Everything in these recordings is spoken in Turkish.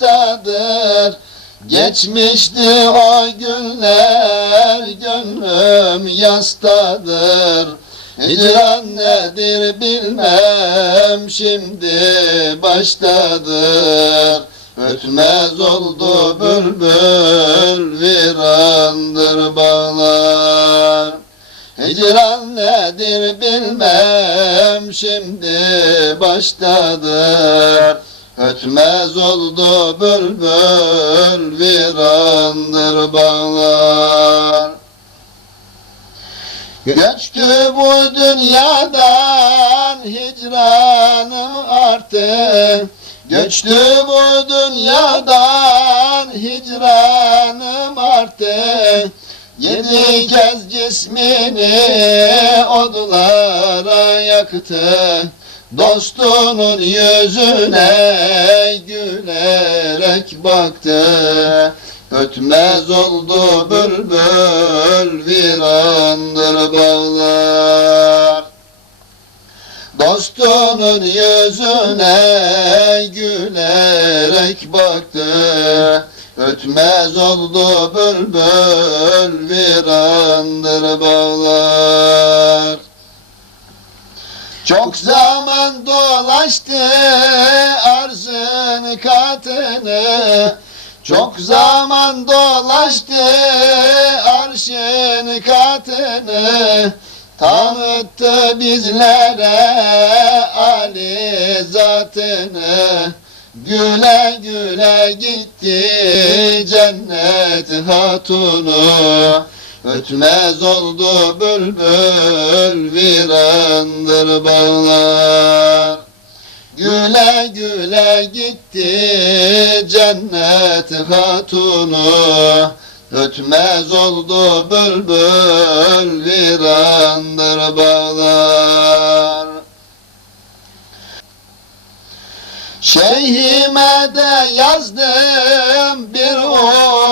hastadır Geçmişti o günler gönlüm yastadır. Hicran nedir bilmem şimdi baştadır. Ötmez oldu bülbül virandır bağlar. Hicran nedir bilmem şimdi baştadır Ötmez oldu bülbül virandır bağlar. Göçtü bu dünyadan hicranım artık. Göçtü bu dünyadan hicranım artık. Yedi kez cismini odlara yaktı Dostunun yüzüne gülerek baktı. Ötmez oldu bülbül virandır bağlar. Dostunun yüzüne gülerek baktı. Ötmez oldu bülbül virandır bağlar Çok zaman dolaştı arzın katını Çok zaman dolaştı arşın katını Tanıttı bizlere Ali zatını. Güle güle gitti cennet hatunu Ötmez oldu bülbül virandır bağlar. Güle güle gitti cennet hatunu. Ötmez oldu bülbül virandır bağlar. Şeyhime de yazdım bir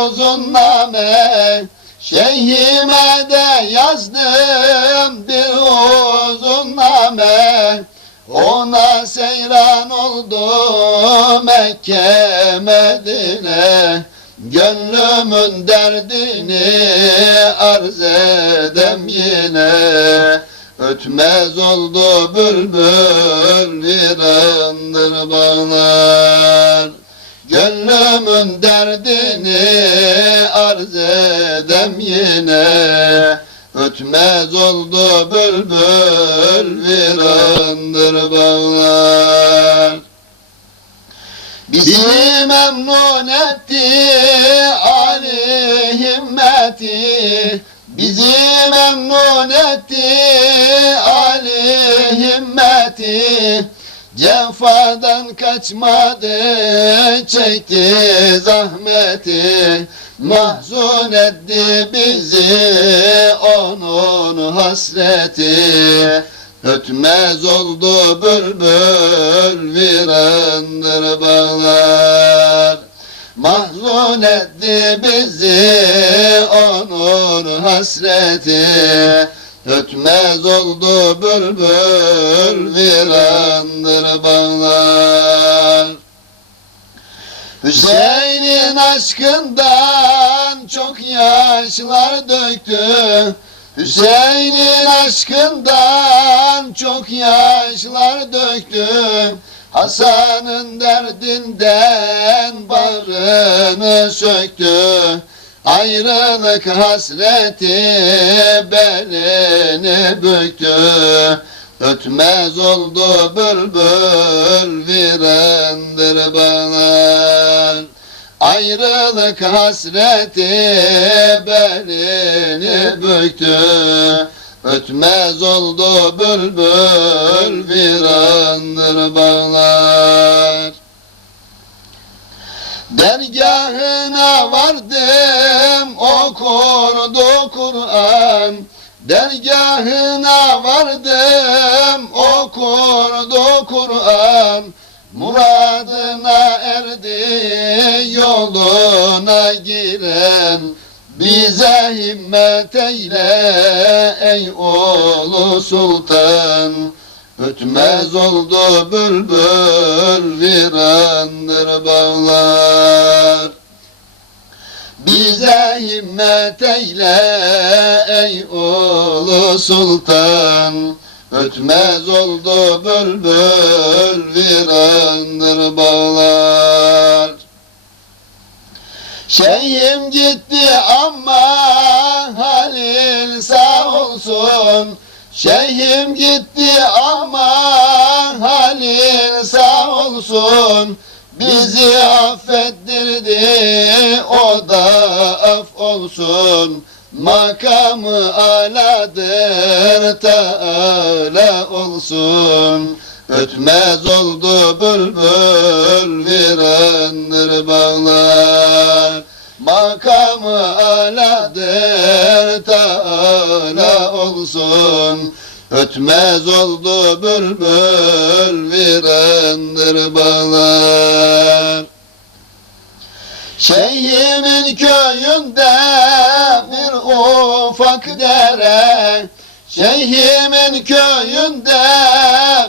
uzun name Şeyhime de yazdım bir uzun name. Ona seyran oldu Mekke Medine. Gönlümün derdini arz edem yine. Ötmez oldu bülbül virandır bağlar Gönlümün derdini arz edem yine. Ötmez oldu bülbül virandır bağlar. Bizi memnun etti Ali himmeti. Bizi memnun etti Ali himmeti Cefadan kaçmadı çekti zahmeti. Mahzun etti bizi onun hasreti. Ötmez oldu bülbül virandır bağlar. Mahzun etti bizi onun hasreti Ötmez oldu bülbül virandır bağlar. Hüseyin'in aşkından çok yaşlar döktü. Hüseyin'in aşkından çok yaşlar döktüm Hasan'ın derdinden bağrını söktü Ayrılık hasreti belini büktü. Ötmez oldu bülbül virandır bağlar Ayrılık hasreti belini büktü. Ötmez oldu bülbül virandır bağlar Dergahına vardım okurdu Kur'an. Dergahına vardım okurdu Kur'an. Muradına erdi yoluna giren. Bize himmet eyle ey oğlu sultan Ötmez oldu bülbül virandır bağlar. Bize himmet eyle ey oğlu sultan. Ötmez oldu bülbül virandır bağlar. Şeyhim gitti ama halil sağ olsun Şeyhim gitti ama halil sağ olsun. Bizi affettirdi o da af olsun. Makamı aladır Teala olsun. Ötmez oldu bülbül virandır bağlar olsun. Ötmez oldu bülbül virandır bağlar Şeyhimin köyünde bir ufak dere. Şeyhimin köyünde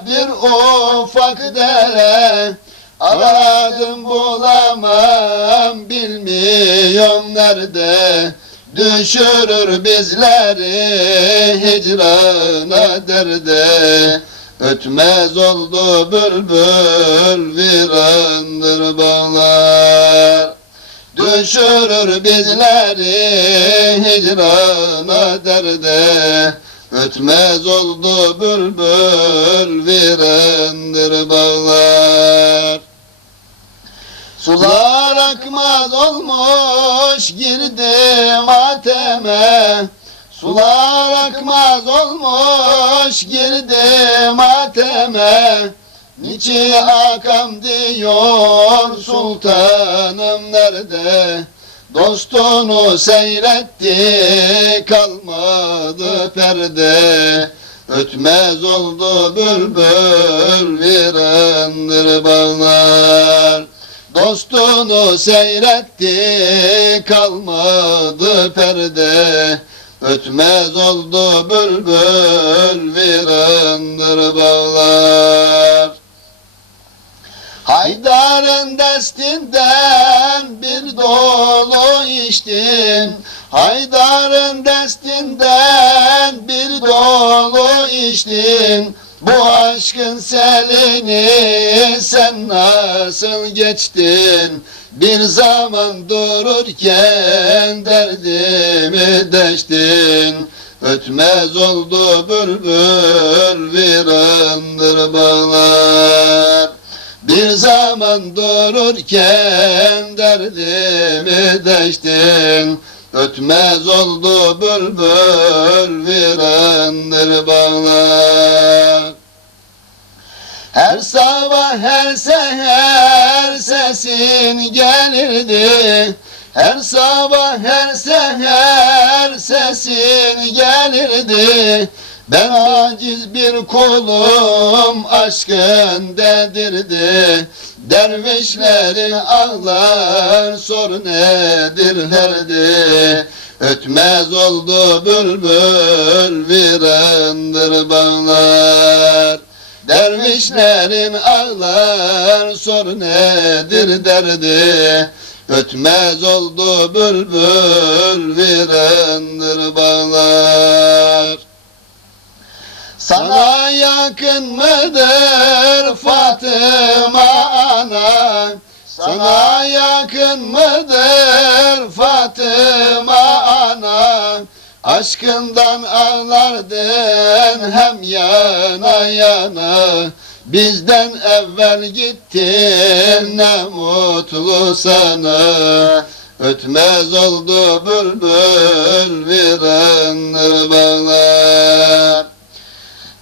bir ufak dere. Aradım bulamam bilmiyorum nerede Düşürür bizleri hicrana derde. Ötmez oldu bülbül virandır bağlar. Düşürür bizleri hicrana derde. Ötmez oldu bülbül virandır bağlar Sular akmaz olmuş girdim ateme. Sular akmaz olmuş girdim ateme. Niçin akam diyor sultanım nerede? Dostunu seyretti kalmadı perde. Ötmez oldu bülbül virandır bağlar Dostunu seyretti kalmadı perde. Ötmez oldu bülbül virandır bağlar. Haydar'ın destinden bir dolu içtim. Haydar'ın destinden bir dolu içtim Bu aşkın selini sen nasıl geçtin? Bir zaman dururken derdimi deştin. Ötmez oldu bülbül virandır bağlar. Bir zaman dururken derdimi deştin Ötmez oldu bülbül virandır bağlar. Her sabah her seher sesin gelirdi. Her sabah her seher sesin gelirdi ben aciz bir kulum aşkın dedirdi Dervişlerin ağlar sor nedirlerdi Ötmez oldu bülbül virandır bağlar. Dervişlerin ağlar sor nedir derdi Ötmez oldu bülbül virandır bağlar sana yakın mıdır Fatıma ana? Sana yakın mıdır Fatıma ana? Aşkından ağlardın hem yana yana Bizden evvel gittin ne mutlu sana Ötmez oldu bülbül viranır bağlar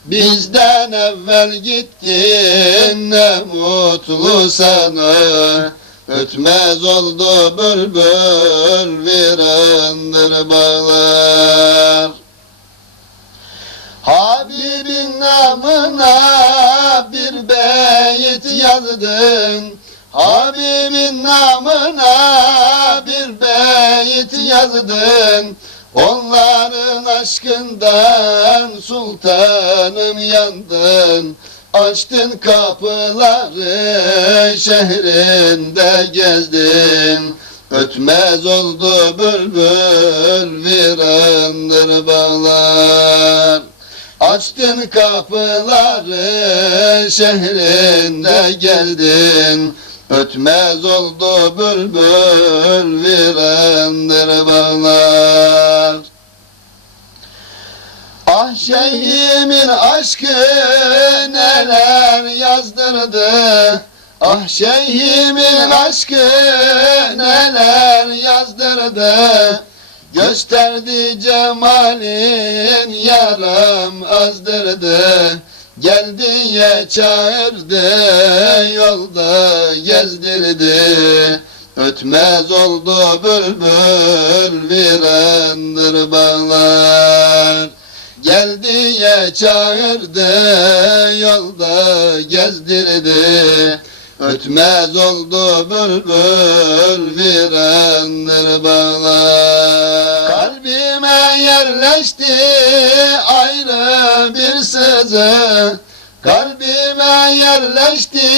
Bizden evvel gittin ne mutlu sana. Ötmez oldu bülbül virandır bağlar. Habibin namına bir beyit yazdın. Habibin namına bir beyit yazdın Onların aşkından sultanım yandın. Açtın kapıları şehrinde gezdin. Ötmez oldu bülbül virandır bağlar. Açtın kapıları şehrinde geldin Ötmez oldu bülbül virandır bağlar. Ah şeyhimin aşkı neler yazdırdı. Ah şeyhimin aşkı neler yazdırdı. Gösterdi cemalin yaram azdırdı Gel diye çağırdı yolda gezdirdi. Ötmez oldu bülbül virandır bağlar. Gel diye çağırdı yolda gezdirdi Ötmez oldu bülbül virandır bağlar Kalbime yerleşti ayrı bir sızı Kalbime yerleşti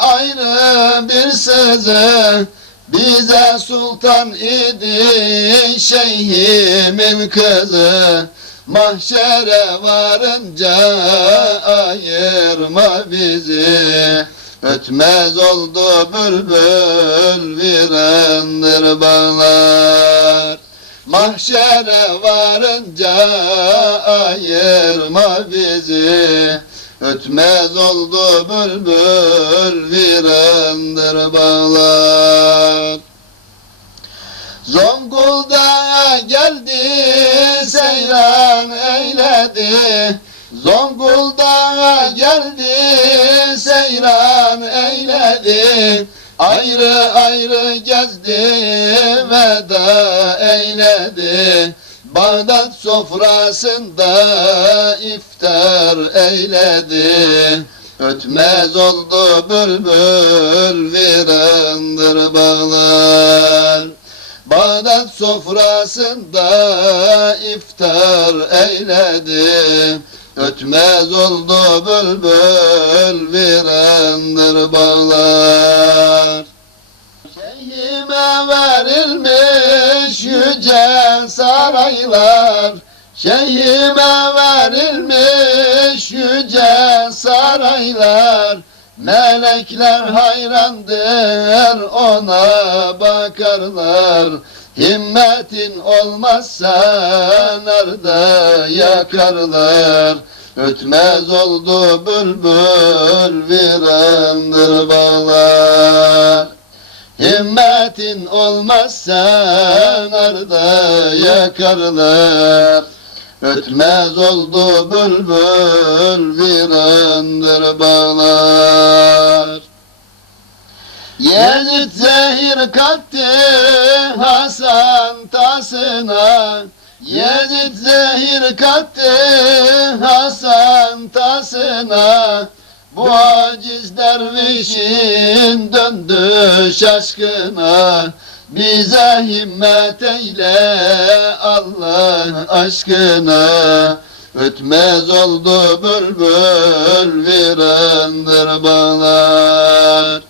ayrı bir sızı Bize sultan idi şeyhimin kızı. Mahşere varınca ayırma bizi Ötmez oldu bülbül virandır bağlar. Mahşere varınca ayırma bizi. Ötmez oldu bülbül virandır bağlar. Zonguldak'a geldi seyran eyledi. Zonguldak'a geldi seyran eyledi Ayrı ayrı gezdi veda eyledi Bağdat sofrasında iftar eyledi Ötmez oldu bülbül virandır bağlar. Bağdat sofrasında iftar eyledi Ötmez oldu bülbül virandır bağlar. Şeyhime verilmiş yüce saraylar. Şeyhime verilmiş yüce saraylar. Melekler hayrandır ona bakarlar Himmetin olmazsa narda yakarlar? Ötmez oldu bülbül virandır bağlar. Himmetin olmazsa narda yakarlar? Ötmez oldu bülbül virandır bağlar Yezid zehir kattı Hasan tasına. Yezid zehir kattı Hasan tasına. Bu aciz dervişin döndü şaşkına. Bize himmet eyle Allah aşkına. Ötmez oldu bülbül virandır bağlar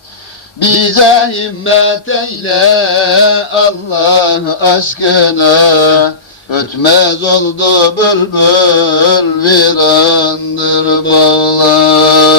bize himmet eyle Allah aşkına. Ötmez oldu bülbül virandır bağlar